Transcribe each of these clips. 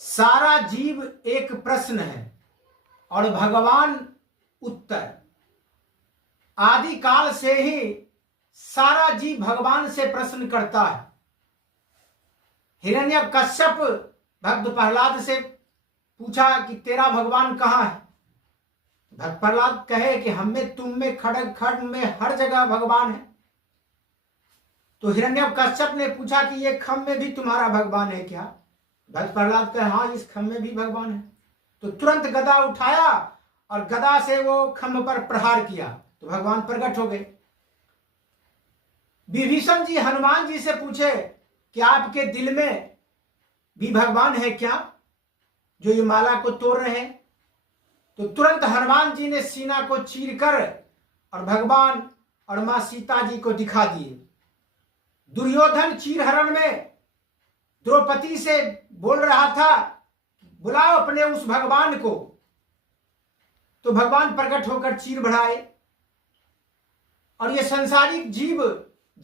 सारा जीव एक प्रश्न है और भगवान उत्तर। आदि काल से ही सारा जीव भगवान से प्रश्न करता है। हिरण्यकश्यप भक्त प्रहलाद से पूछा कि तेरा भगवान कहाँ है। भक्त प्रहलाद कहे कि हम में, तुम में, खड़ग खड़ में, हर जगह भगवान है। तो हिरण्यकश्यप ने पूछा कि ये खम में भी तुम्हारा भगवान है क्या। भक्त प्रहलाद कहे हाँ, इस खम में भी भगवान है। तो तुरंत गदा उठाया और गदा से वो खम पर प्रहार किया तो भगवान प्रकट हो गए। विभीषण जी हनुमान जी से पूछे कि आपके दिल में भी भगवान है क्या जो ये माला को तोड़ रहे हैं। तो तुरंत हनुमान जी ने सीना को चीरकर और भगवान और मां सीता जी को दिखा दिए। दुर्योधन चीरहरण में द्रौपदी से बोल रहा था बुलाओ अपने उस भगवान को, तो भगवान प्रकट होकर चीर बढ़ाए। और ये संसारिक जीव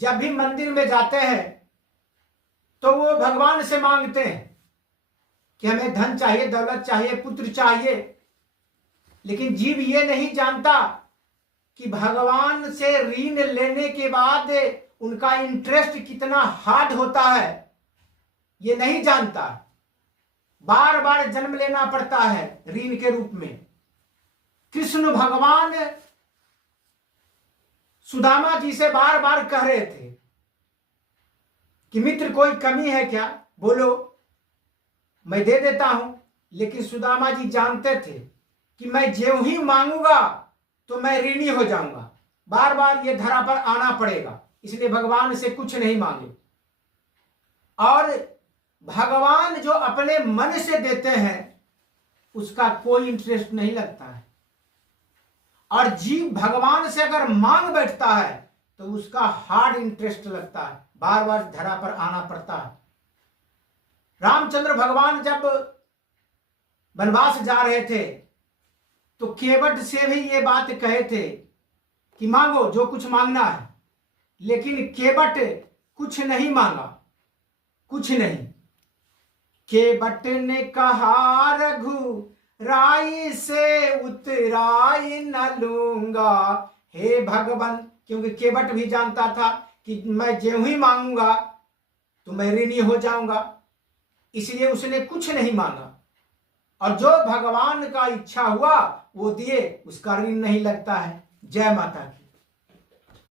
जब भी मंदिर में जाते हैं तो वो भगवान से मांगते हैं कि हमें धन चाहिए, दौलत चाहिए, पुत्र चाहिए। लेकिन जीव ये नहीं जानता कि भगवान से ऋण लेने के बाद उनका इंटरेस्ट कितना हार्ड होता है, ये नहीं जानता। बार बार जन्म लेना पड़ता है ऋण के रूप में। कृष्ण भगवान सुदामा जी से बार बार कह रहे थे कि मित्र कोई कमी है क्या, बोलो मैं दे देता हूं। लेकिन सुदामा जी जानते थे कि मैं ज्यों ही मांगूंगा तो मैं ऋणी हो जाऊंगा, बार बार ये धरा पर आना पड़ेगा, इसलिए भगवान से कुछ नहीं मांगे। और भगवान जो अपने मन से देते हैं उसका कोई इंटरेस्ट नहीं लगता है। और जीव भगवान से अगर मांग बैठता है तो उसका हार्ड इंटरेस्ट लगता है, बार बार धरा पर आना पड़ता है। रामचंद्र भगवान जब वनवास जा रहे थे तो केवट से भी ये बात कहे थे कि मांगो जो कुछ मांगना है। लेकिन केवट कुछ नहीं मांगा, कुछ नहीं। केवट ने कहा रघु राई से उतराई न लूंगा हे भगवान, क्योंकि केवट भी जानता था कि मैं ज्यों ही मांगूंगा तो मैं ऋणी हो जाऊंगा, इसलिए उसने कुछ नहीं मांगा। और जो भगवान का इच्छा हुआ वो दिए, उसका ऋण नहीं लगता है। जय माता की।